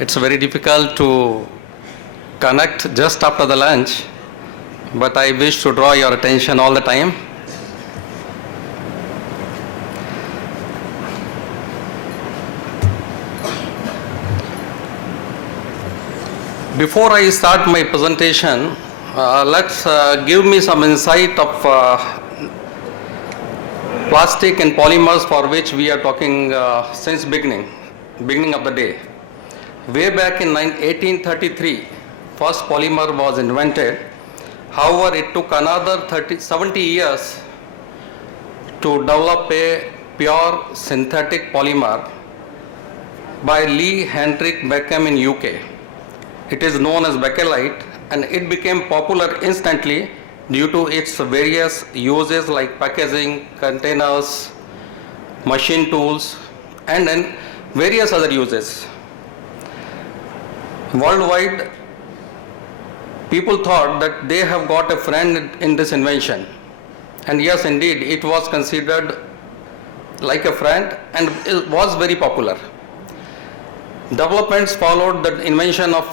It's very difficult to connect just after the lunch, but I wish to draw your attention all the time. Before I start my presentation, let's give me some insight of plastic and polymers for which we are talking since beginning of the day. Way back in 1833, first polymer was invented. However, it took another 70 years to develop a pure synthetic polymer by Lee Hendrik Beckham in UK. It is known as bakelite, and it became popular instantly due to its various uses like packaging, containers, machine tools, and then various other uses. Worldwide, people thought that they have got a friend in this invention. And yes, indeed, it was considered like a friend and it was very popular. Developments followed the invention of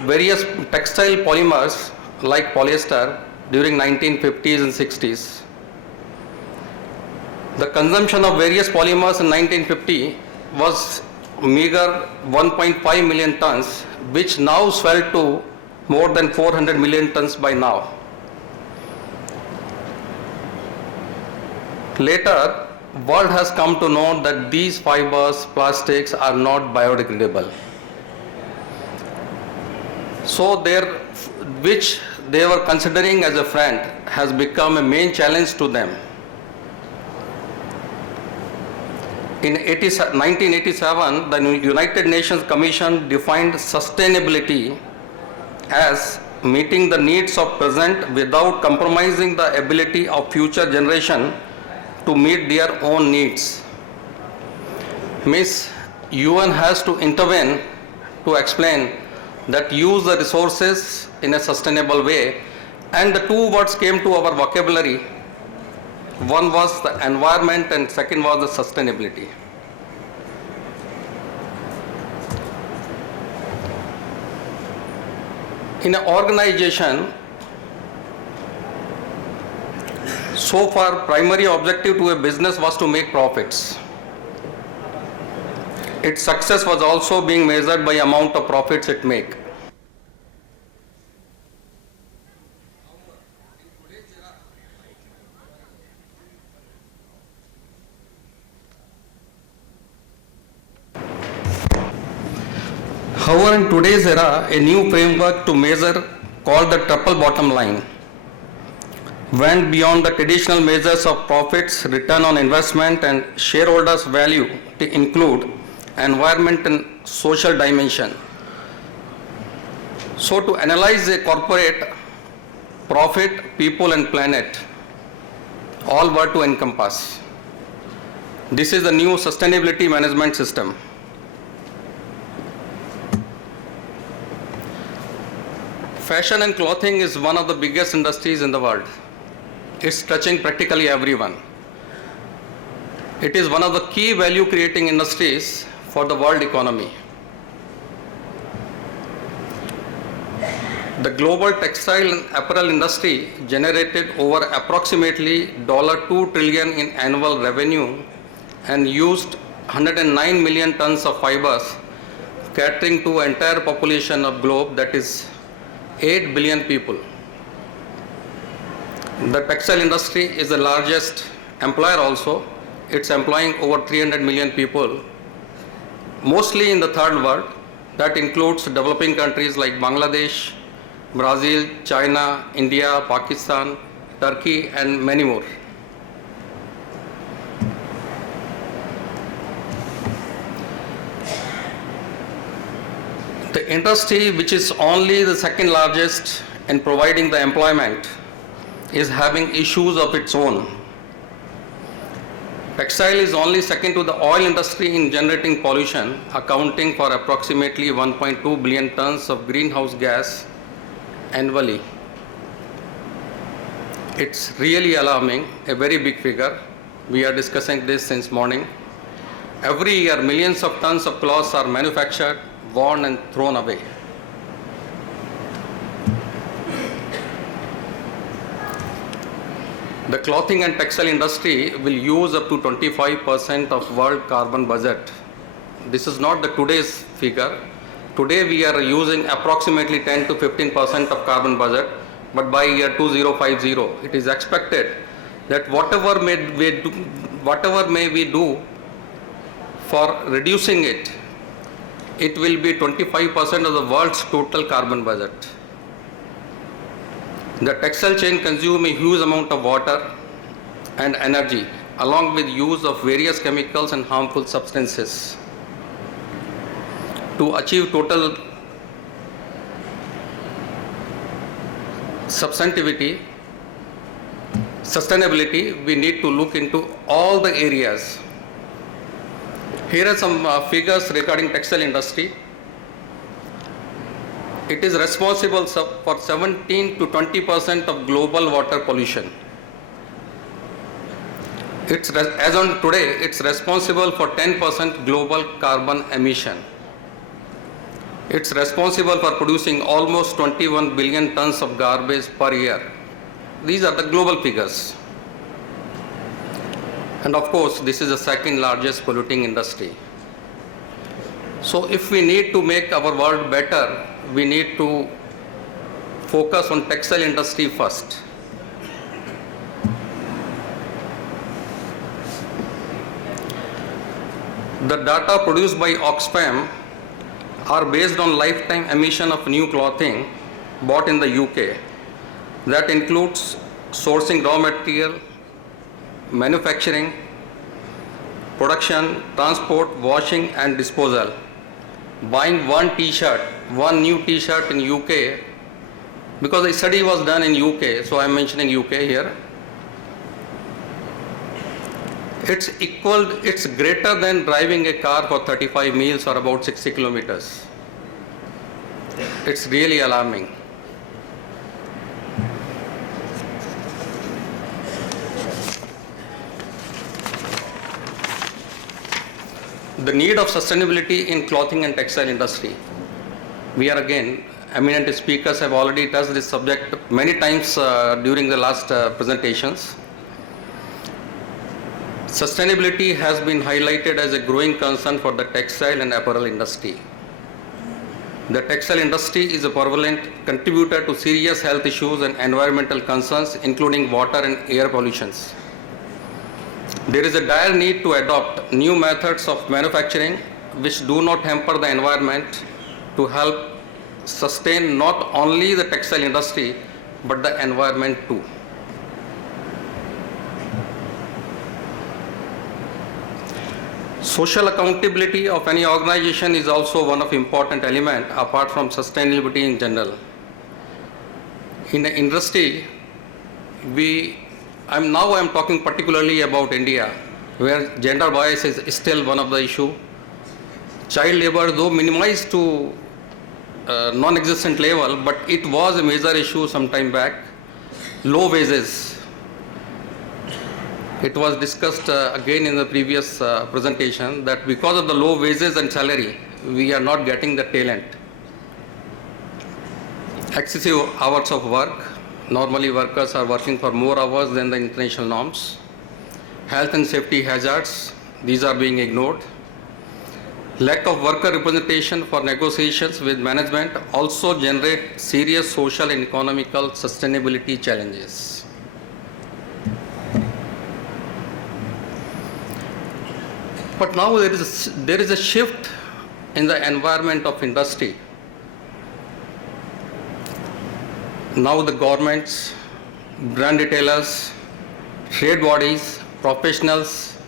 various textile polymers like polyester during 1950s and 60s. The consumption of various polymers in 1950 was meager 1.5 million tons, which now swelled to more than 400 million tons by now. Later, world has come to know that these fibers, plastics are not biodegradable. So which they were considering as a friend has become a main challenge to them. In 1987, the United Nations Commission defined sustainability as meeting the needs of present without compromising the ability of future generation to meet their own needs. Means UN has to intervene to explain that use the resources in a sustainable way, and the two words came to our vocabulary. One was the environment and second was the sustainability. In an organization, so far primary objective to a business was to make profits. Its success was also being measured by amount of profits it make. However, in today's era, a new framework to measure called the triple bottom line went beyond the traditional measures of profits, return on investment, and shareholders' value to include environment and social dimension. So to analyze a corporate profit, people and planet, all were to encompass. This is the new sustainability management system. Fashion and clothing is one of the biggest industries in the world. It's touching practically everyone. It is one of the key value creating industries for the world economy. The global textile and apparel industry generated over approximately $2 trillion in annual revenue and used 109 million tons of fibers, catering to entire population of globe, that is 8 billion people. The textile industry is the largest employer also. It's employing over 300 million people, mostly in the third world. That includes developing countries like Bangladesh, Brazil, China, India, Pakistan, Turkey, and many more. The industry, which is only the second largest in providing the employment, is having issues of its own. Textile is only second to the oil industry in generating pollution, accounting for approximately 1.2 billion tons of greenhouse gas annually. It's really alarming, a very big figure. We are discussing this since morning. Every year, millions of tons of cloths are manufactured, worn and thrown away. The clothing and textile industry will use up to 25% of world carbon budget. This is not the today's figure. Today we are using approximately 10 to 15% of carbon budget, but by year 2050, it is expected that whatever may we do for reducing it, it will be 25% of the world's total carbon budget. The textile chain consumes a huge amount of water and energy, along with use of various chemicals and harmful substances. To achieve total sustainability, we need to look into all the areas. Here are some figures regarding textile industry. It is responsible for 17 to 20% of global water pollution. As on today, it's responsible for 10% global carbon emission. It's responsible for producing almost 21 billion tons of garbage per year. These are the global figures. And of course, this is the second largest polluting industry. So if we need to make our world better, we need to focus on textile industry first. The data produced by Oxfam are based on lifetime emission of new clothing bought in the UK. That includes sourcing raw material, manufacturing, production, transport, washing and disposal. Buying one new t-shirt in UK, because a study was done in UK, so I'm mentioning UK here. It's greater than driving a car for 35 miles or about 60 kilometers. It's really alarming. The need of sustainability in clothing and textile industry. We are again, eminent speakers have already touched this subject many times during the last presentations. Sustainability has been highlighted as a growing concern for the textile and apparel industry. The textile industry is a prevalent contributor to serious health issues and environmental concerns, including water and air pollutions. There is a dire need to adopt new methods of manufacturing which do not hamper the environment, to help sustain not only the textile industry but the environment too. Social accountability of any organization is also one of important element apart from sustainability in general. In the industry, I'm talking particularly about India, where gender bias is still one of the issue. Child labor, though minimized to non-existent level, but it was a major issue some time back. Low wages. It was discussed again in the previous presentation that because of the low wages and salary, we are not getting the talent. Excessive hours of work. Normally workers are working for more hours than the international norms. Health and safety hazards, these are being ignored. Lack of worker representation for negotiations with management also generate serious social and economical sustainability challenges. But now there is a shift in the environment of industry. Now the governments, brand retailers, trade bodies, professionals,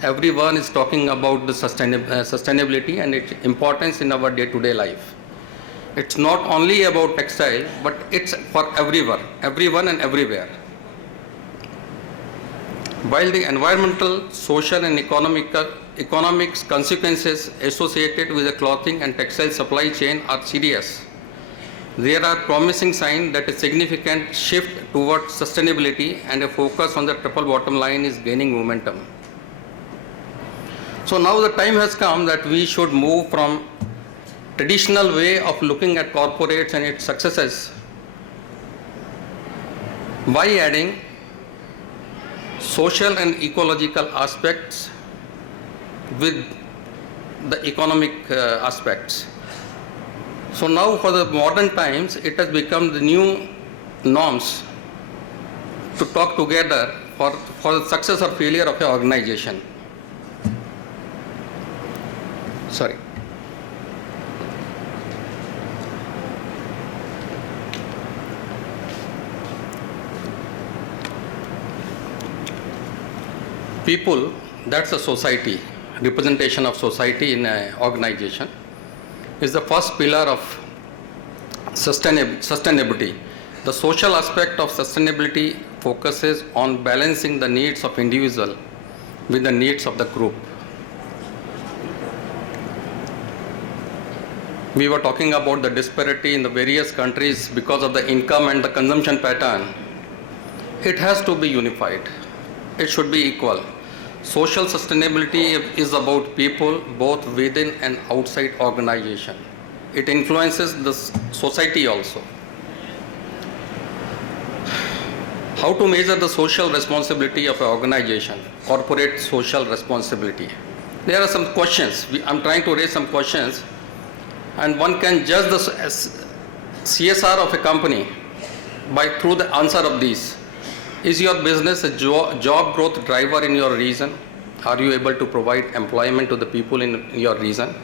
everyone is talking about the sustainability and its importance in our day-to-day life. It's not only about textile, but it's for everyone and everywhere. While the environmental, social and economic consequences associated with the clothing and textile supply chain are serious, there are promising signs that a significant shift towards sustainability and a focus on the triple bottom line is gaining momentum. So now the time has come that we should move from traditional way of looking at corporates and its successes by adding social and ecological aspects with the economic aspects. So now for the modern times, it has become the new norms to talk together for the success or failure of your organization. Sorry. People, that's a society, representation of society in an organization, is the first pillar of sustainability. The social aspect of sustainability focuses on balancing the needs of individual with the needs of the group. We were talking about the disparity in the various countries because of the income and the consumption pattern. It has to be unified. It should be equal. Social sustainability is about people both within and outside organization. It influences the society also. How to measure the social responsibility of an organization, corporate social responsibility? There are some questions. I'm trying to raise some questions, and one can judge the CSR of a company through the answer of these. Is your business a job growth driver in your region? Are you able to provide employment to the people in your region?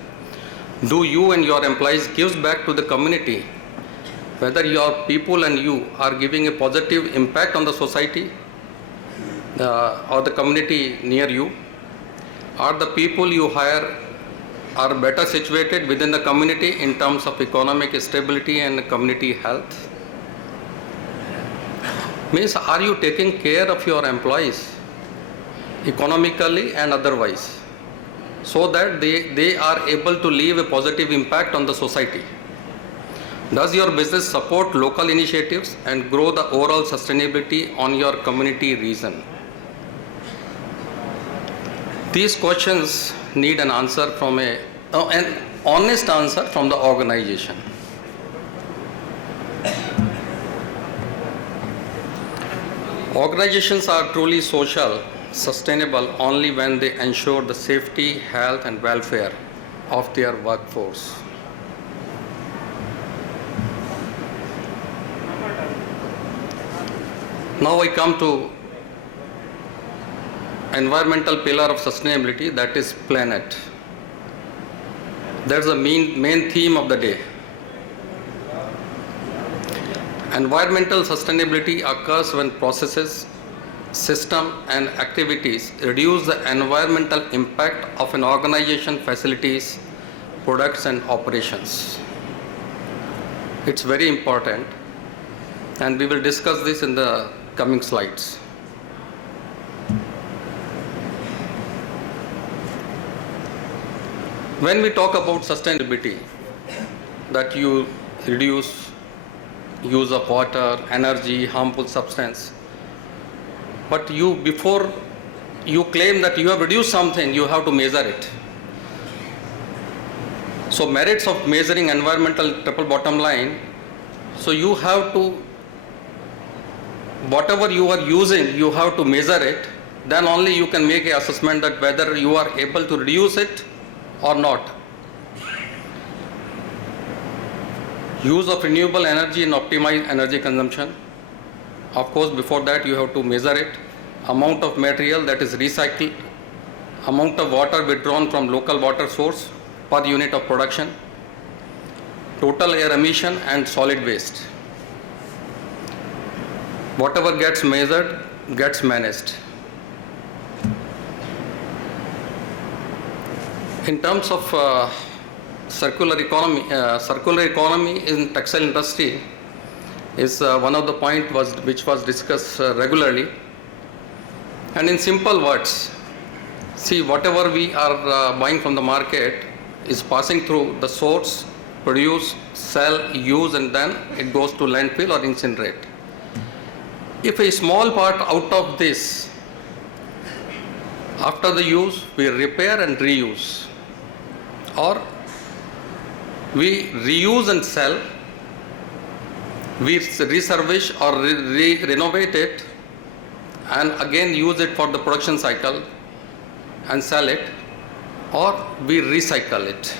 Do you and your employees give back to the community? Whether your people and you are giving a positive impact on the society or the community near you? Are the people you hire are better situated within the community in terms of economic stability and community health? Means, are you taking care of your employees economically and otherwise so that they are able to leave a positive impact on the society? Does your business support local initiatives and grow the overall sustainability on your community region? These questions need an answer from an honest answer from the organization. Organizations are truly social, sustainable only when they ensure the safety, health, and welfare of their workforce. Now I come to environmental pillar of sustainability, that is planet. That's the main theme of the day. Environmental sustainability occurs when processes, systems, and activities reduce the environmental impact of an organization, facilities, products, and operations. It's very important, and we will discuss this in the coming slides. When we talk about sustainability, that you reduce use of water, energy, harmful substance, but before you claim that you have reduced something, you have to measure it. So merits of measuring environmental triple bottom line, so you have to, whatever you are using, you have to measure it, then only you can make an assessment that whether you are able to reduce it or not. Use of renewable energy and optimize energy consumption. Of course, before that you have to measure it. Amount of material that is recycled, amount of water withdrawn from local water source per unit of production, total air emission and solid waste. Whatever gets measured gets managed. In terms of circular economy in textile industry is one of the point which was discussed regularly. And in simple words, see, whatever we are buying from the market is passing through the source, produce, sell, use, and then it goes to landfill or incinerate. If a small part out of this, after the use, we repair and reuse, or We reuse and sell, we refurbish or renovate it and again use it for the production cycle and sell it, or we recycle it.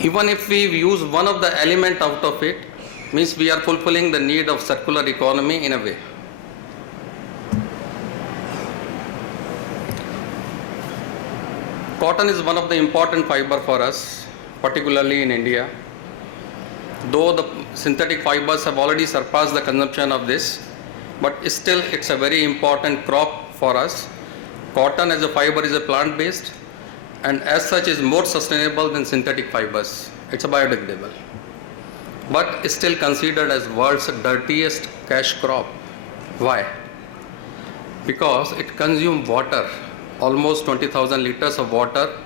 Even if we use one of the element out of it, means we are fulfilling the need of circular economy in a way. Cotton is one of the important fiber for us, particularly in India. Though the synthetic fibers have already surpassed the consumption of this, but still it's a very important crop for us. Cotton as a fiber is a plant-based and as such is more sustainable than synthetic fibers. It's a biodegradable, but is still considered as world's dirtiest cash crop. Why? Because it consumes water, almost 20,000 liters of water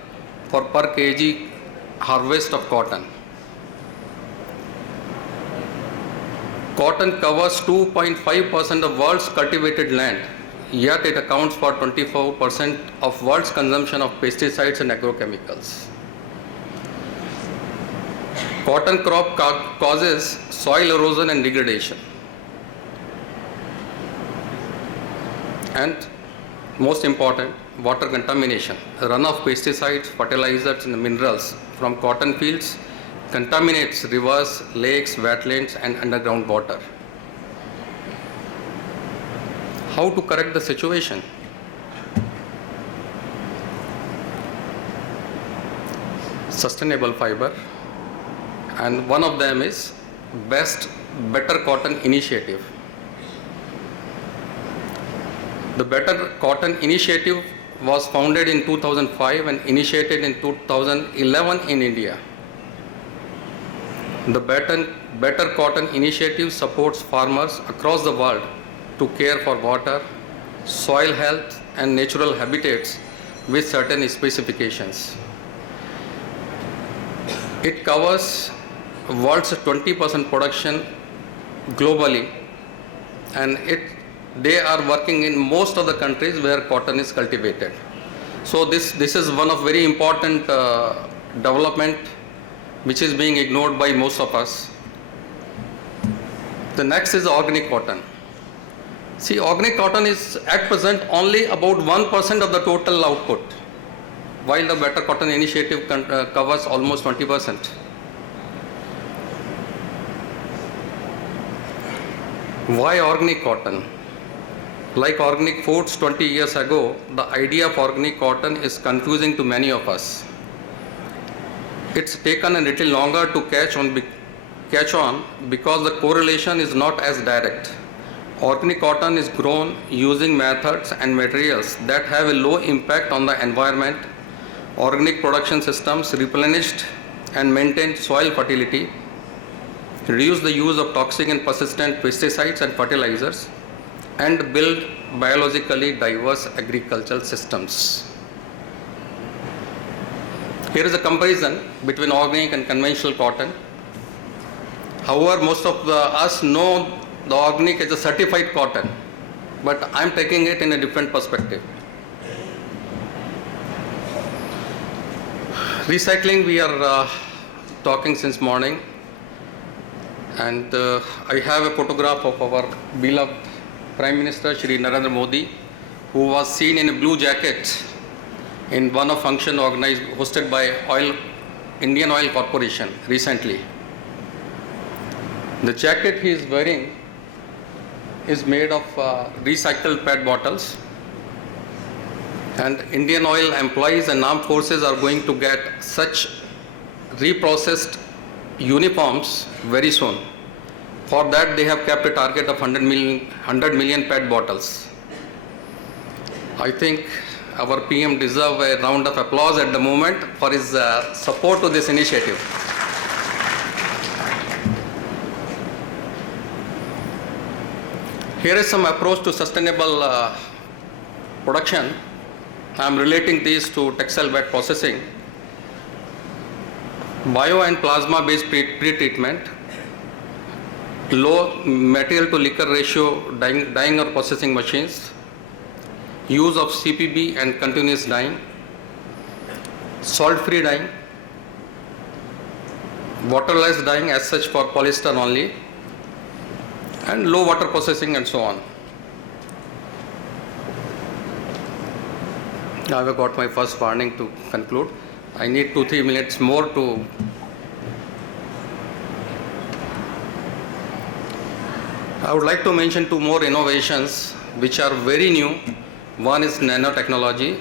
for per kg harvest of cotton. Cotton covers 2.5% of world's cultivated land, yet it accounts for 24% of world's consumption of pesticides and agrochemicals. Cotton crop causes soil erosion and degradation. And most important, water contamination. Runoff pesticides, fertilizers and minerals from cotton fields contaminates rivers, lakes, wetlands and underground water. How to correct the situation? Sustainable fiber, and one of them is Better Cotton Initiative. The Better Cotton Initiative was founded in 2005 and initiated in 2011 in India. The Better Cotton Initiative supports farmers across the world to care for water, soil health and natural habitats with certain specifications. It covers world's 20% production globally, and they are working in most of the countries where cotton is cultivated. So this is one of very important development which is being ignored by most of us. The next is organic cotton. See, organic cotton is at present only about 1% of the total output, while the Better Cotton Initiative covers almost 20%. Why organic cotton? Like organic foods 20 years ago, the idea of organic cotton is confusing to many of us. It's taken a little longer to catch on because the correlation is not as direct. Organic cotton is grown using methods and materials that have a low impact on the environment. Organic production systems replenished and maintained soil fertility, reduce the use of toxic and persistent pesticides and fertilizers, and build biologically diverse agricultural systems. Here is a comparison between organic and conventional cotton. However, most of us know the organic is a certified cotton, but I am taking it in a different perspective. Recycling, we are talking since morning, and I have a photograph of our beloved Prime Minister Shri Narendra Modi, who was seen in a blue jacket in one of function hosted by Indian Oil Corporation recently. The jacket he is wearing is made of recycled PET bottles, and Indian Oil employees and armed forces are going to get such reprocessed uniforms very soon. For that, they have kept a target of 100 million PET bottles. I think our PM deserves a round of applause at the moment for his support to this initiative. Here is some approach to sustainable production. I am relating these to textile wet processing. Bio and plasma based pre-treatment, low material to liquor ratio dyeing or processing machines, use of CPB and continuous dyeing, salt free dyeing, waterless dyeing as such for polyester only, and low water processing and so on. Now I have got my first warning to conclude. I need 2-3 minutes more to. I would like to mention 2 more innovations which are very new. One is nanotechnology.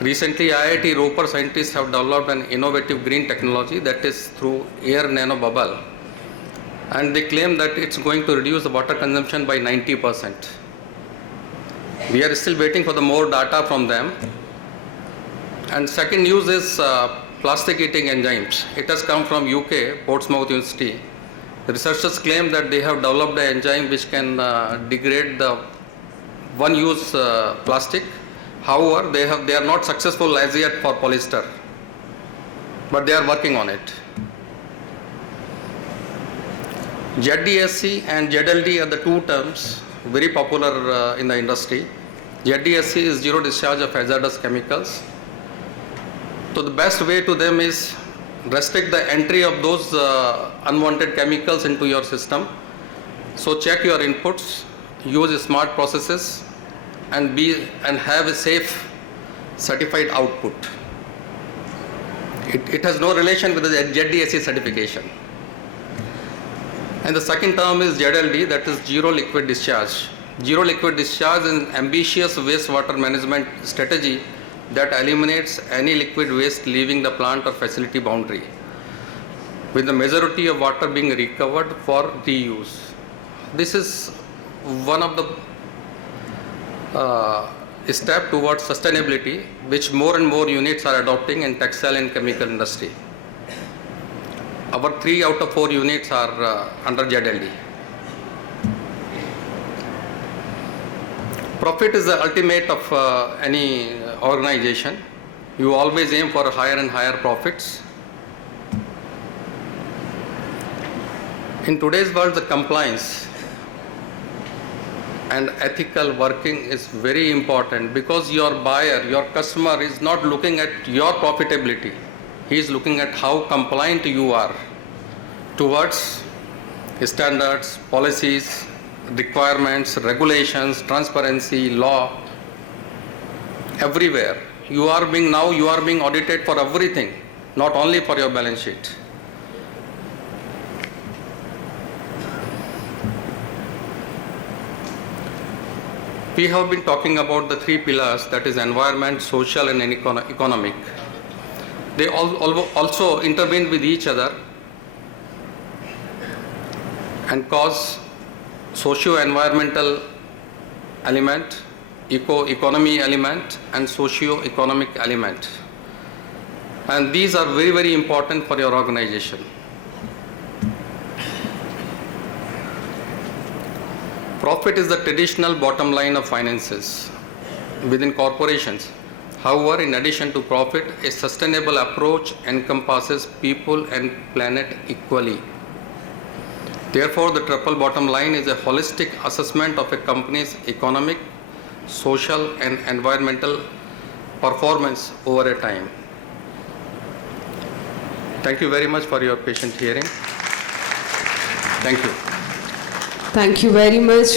Recently, IIT Roper scientists have developed an innovative green technology that is through air nanobubble. And they claim that it's going to reduce the water consumption by 90%. We are still waiting for the more data from them. And second news is plastic eating enzymes. It has come from UK, Portsmouth University. The researchers claim that they have developed an enzyme which can degrade the one-use plastic. However, they are not successful as yet for polyester, but they are working on it. ZDSC and ZLD are the 2 terms very popular in the industry. ZDSC is zero discharge of hazardous chemicals. So the best way to them is restrict the entry of those unwanted chemicals into your system. So check your inputs, use smart processes, and have a safe certified output. It has no relation with the ZDSC certification. And the second term is ZLD, that is zero liquid discharge. Zero liquid discharge is an ambitious wastewater management strategy that eliminates any liquid waste leaving the plant or facility boundary, with the majority of water being recovered for reuse. This is one of the step towards sustainability, which more and more units are adopting in textile and chemical industry. Our 3 out of 4 units are under ZLD. Profit is the ultimate of any organization. You always aim for higher and higher profits. In today's world, the compliance and ethical working is very important, because your buyer, your customer is not looking at your profitability. He is looking at how compliant you are towards standards, policies, requirements, regulations, transparency, law. Everywhere. You are being audited for everything, not only for your balance sheet. We have been talking about the 3 pillars, that is environment, social and economic. They also intervene with each other and cause socio-environmental element, economy element and socio-economic element. And these are very, very important for your organization. Profit is the traditional bottom line of finances within corporations. However, in addition to profit, a sustainable approach encompasses people and planet equally. Therefore, the triple bottom line is a holistic assessment of a company's economic, social and environmental performance over a time. Thank you very much for your patient hearing. Thank you. Thank you very much.